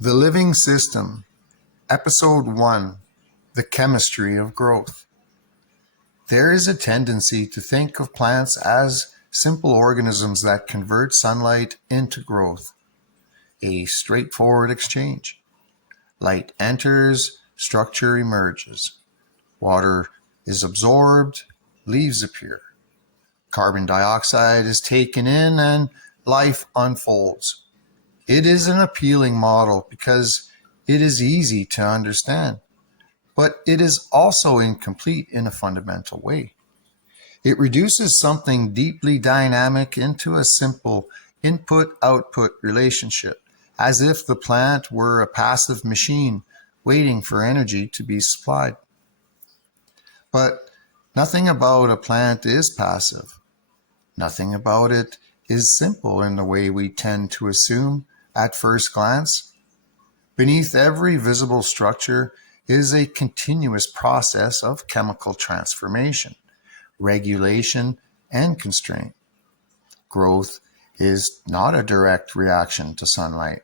The Living System, Episode 1, The Chemistry of Growth. There is a tendency to think of plants as simple organisms that convert sunlight into growth, a straightforward exchange. Light enters, structure emerges. Water is absorbed, leaves appear. Carbon dioxide is taken in and life unfolds. It is an appealing model because it is easy to understand, but it is also incomplete in a fundamental way. It reduces something deeply dynamic into a simple input-output relationship, as if the plant were a passive machine waiting for energy to be supplied. But nothing about a plant is passive. Nothing about it is simple in the way we tend to assume at first glance. Beneath every visible structure is a continuous process of chemical transformation, regulation, and constraint. Growth is not a direct reaction to sunlight.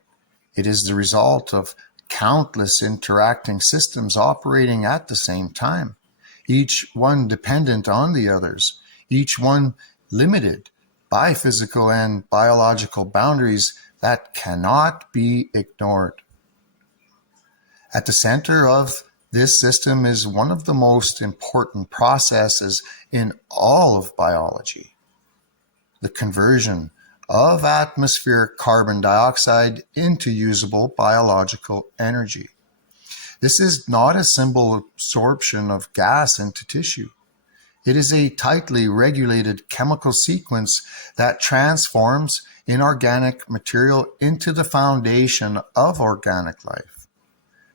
It is the result of countless interacting systems operating at the same time, each one dependent on the others, each one limited by physical and biological boundaries that cannot be ignored. At the center of this system is one of the most important processes in all of biology: the conversion of atmospheric carbon dioxide into usable biological energy. This is not a simple absorption of gas into tissue. It is a tightly regulated chemical sequence that transforms inorganic material into the foundation of organic life.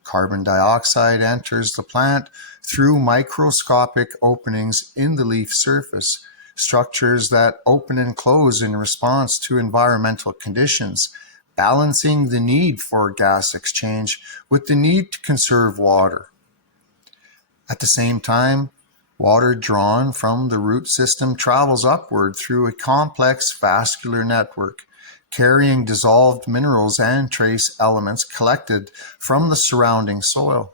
Carbon dioxide enters the plant through microscopic openings in the leaf surface, structures that open and close in response to environmental conditions, balancing the need for gas exchange with the need to conserve water. At the same time, water drawn from the root system travels upward through a complex vascular network, carrying dissolved minerals and trace elements collected from the surrounding soil.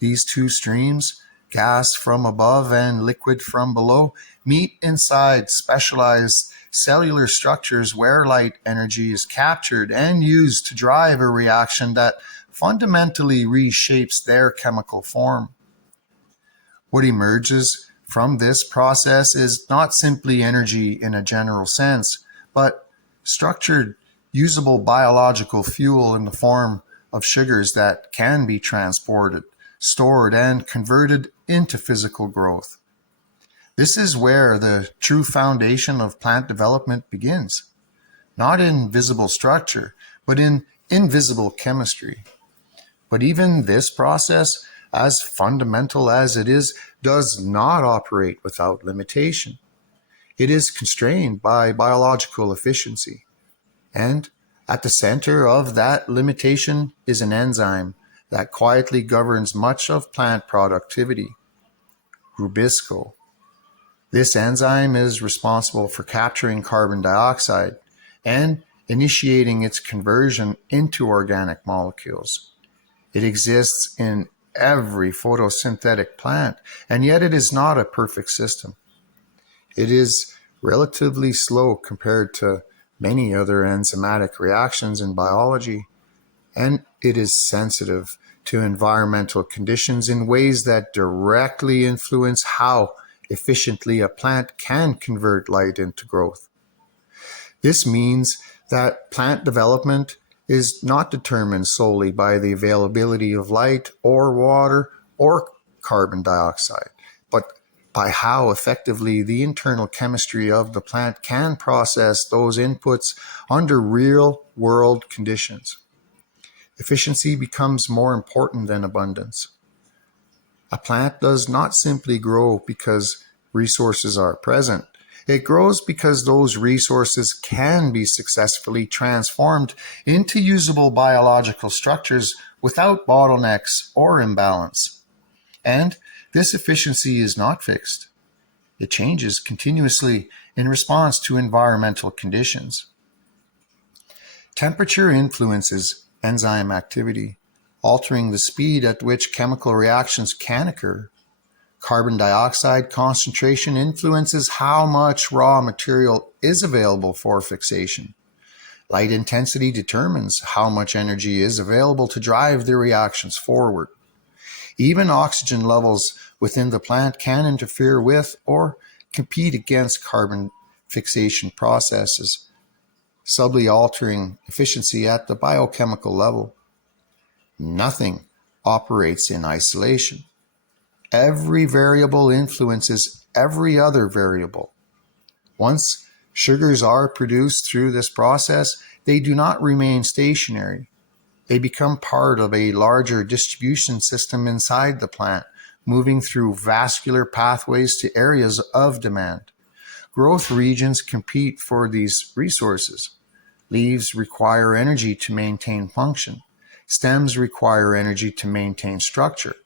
These two streams, gas from above and liquid from below, meet inside specialized cellular structures where light energy is captured and used to drive a reaction that fundamentally reshapes their chemical form. What emerges from this process is not simply energy in a general sense, but structured, usable biological fuel in the form of sugars that can be transported, stored, and converted into physical growth. This is where the true foundation of plant development begins, not in visible structure, but in invisible chemistry. But even this process, as fundamental as it is, does not operate without limitation. It is constrained by biological efficiency. And at the center of that limitation is an enzyme that quietly governs much of plant productivity: rubisco. This enzyme is responsible for capturing carbon dioxide and initiating its conversion into organic molecules. It exists in every photosynthetic plant, and yet it is not a perfect system. It is relatively slow compared to many other enzymatic reactions in biology, and it is sensitive to environmental conditions in ways that directly influence how efficiently a plant can convert light into growth. This means that plant development is not determined solely by the availability of light or water or carbon dioxide, but by how effectively the internal chemistry of the plant can process those inputs under real-world conditions. Efficiency becomes more important than abundance. A plant does not simply grow because resources are present. It grows because those resources can be successfully transformed into usable biological structures without bottlenecks or imbalance. And this efficiency is not fixed. It changes continuously in response to environmental conditions. Temperature influences enzyme activity, altering the speed at which chemical reactions can occur. Carbon dioxide concentration influences how much raw material is available for fixation. Light intensity determines how much energy is available to drive the reactions forward. Even oxygen levels within the plant can interfere with or compete against carbon fixation processes, subtly altering efficiency at the biochemical level. Nothing operates in isolation. Every variable influences every other variable. Once sugars are produced through this process, they do not remain stationary. They become part of a larger distribution system inside the plant, moving through vascular pathways to areas of demand. Growth regions compete for these resources. Leaves require energy to maintain function. Stems require energy to maintain structure.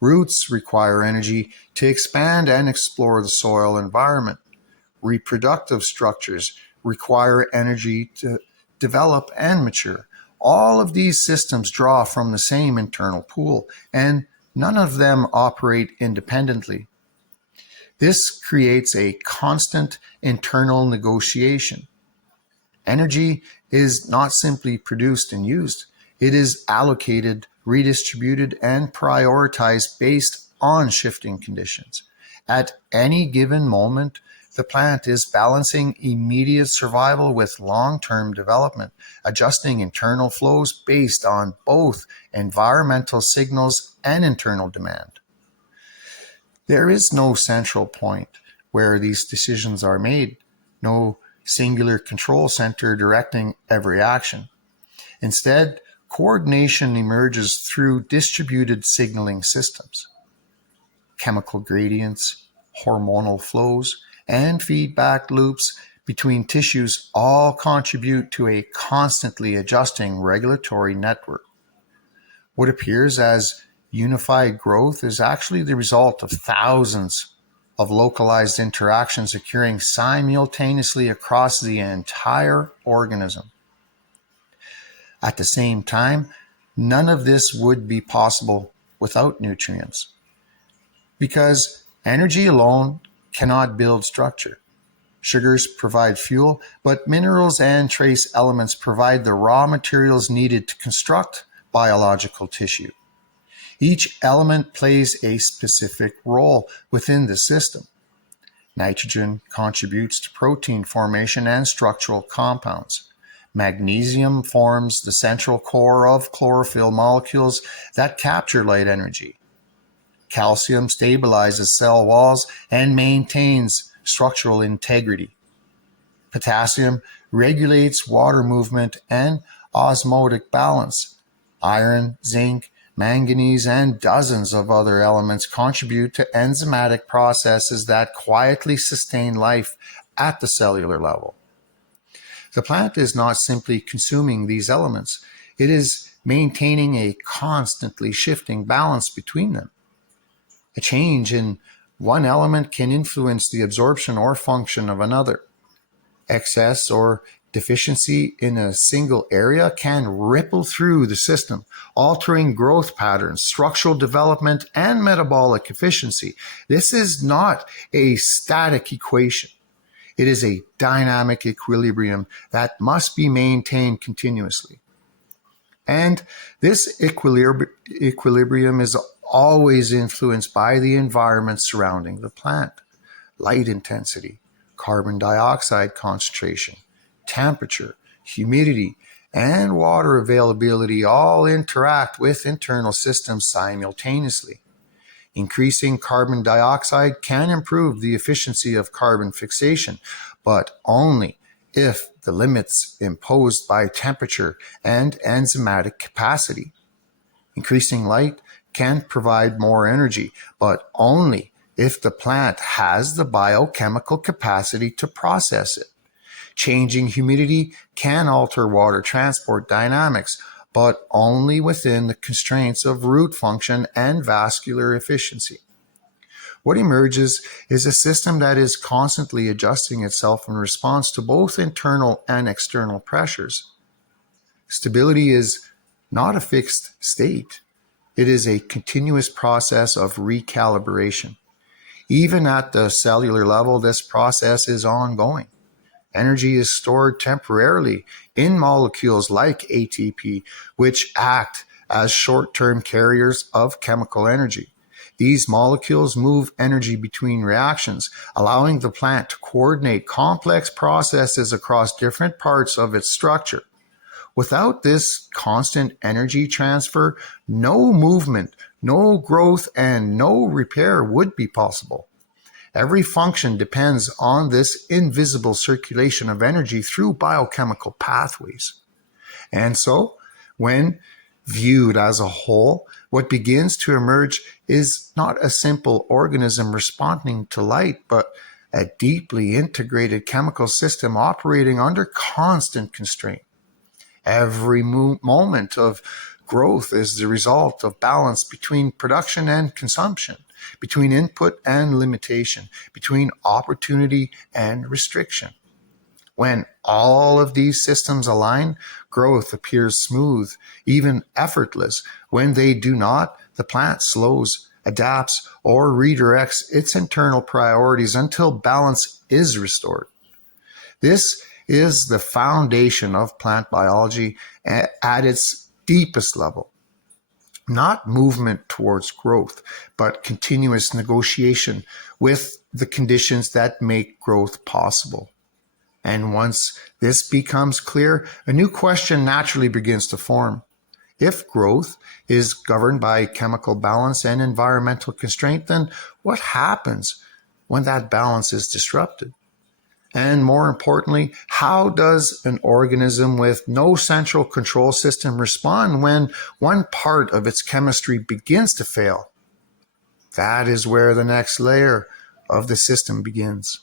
Roots require energy to expand and explore the soil environment. Reproductive structures require energy to develop and mature. All of these systems draw from the same internal pool, and none of them operate independently. This creates a constant internal negotiation. Energy is not simply produced and used. It is allocated, redistributed, and prioritized based on shifting conditions. At any given moment, the plant is balancing immediate survival with long-term development, adjusting internal flows based on both environmental signals and internal demand. There is no central point where these decisions are made, no singular control center directing every action. Instead, coordination emerges through distributed signaling systems. Chemical gradients, hormonal flows, and feedback loops between tissues all contribute to a constantly adjusting regulatory network. What appears as unified growth is actually the result of thousands of localized interactions occurring simultaneously across the entire organism. At the same time, none of this would be possible without nutrients, because energy alone cannot build structure. Sugars provide fuel, but minerals and trace elements provide the raw materials needed to construct biological tissue. Each element plays a specific role within the system. Nitrogen contributes to protein formation and structural compounds. Magnesium forms the central core of chlorophyll molecules that capture light energy. Calcium stabilizes cell walls and maintains structural integrity. Potassium regulates water movement and osmotic balance. Iron, zinc, manganese, and dozens of other elements contribute to enzymatic processes that quietly sustain life at the cellular level. The plant is not simply consuming these elements, it is maintaining a constantly shifting balance between them. A change in one element can influence the absorption or function of another. Excess or deficiency in a single area can ripple through the system, altering growth patterns, structural development, and metabolic efficiency. This is not a static equation. It is a dynamic equilibrium that must be maintained continuously. And this equilibrium is always influenced by the environment surrounding the plant. Light intensity, carbon dioxide concentration, temperature, humidity, and water availability all interact with internal systems simultaneously. Increasing carbon dioxide can improve the efficiency of carbon fixation, but only if the limits imposed by temperature and enzymatic capacity. Increasing light can provide more energy, but only if the plant has the biochemical capacity to process it. Changing humidity can alter water transport dynamics, but only within the constraints of root function and vascular efficiency. What emerges is a system that is constantly adjusting itself in response to both internal and external pressures. Stability is not a fixed state. It is a continuous process of recalibration. Even at the cellular level, this process is ongoing. Energy is stored temporarily in molecules like ATP, which act as short-term carriers of chemical energy. These molecules move energy between reactions, allowing the plant to coordinate complex processes across different parts of its structure. Without this constant energy transfer, no movement, no growth, and no repair would be possible. Every function depends on this invisible circulation of energy through biochemical pathways. And so, when viewed as a whole, what begins to emerge is not a simple organism responding to light, but a deeply integrated chemical system operating under constant constraint. Every moment of growth is the result of balance between production and consumption, between input and limitation, between opportunity and restriction. When all of these systems align, growth appears smooth, even effortless. When they do not, the plant slows, adapts, or redirects its internal priorities until balance is restored. This is the foundation of plant biology at its deepest level. Not movement towards growth, but continuous negotiation with the conditions that make growth possible. And once this becomes clear, a new question naturally begins to form. If growth is governed by chemical balance and environmental constraint, then what happens when that balance is disrupted? And more importantly, how does an organism with no central control system respond when one part of its chemistry begins to fail? That is where the next layer of the system begins.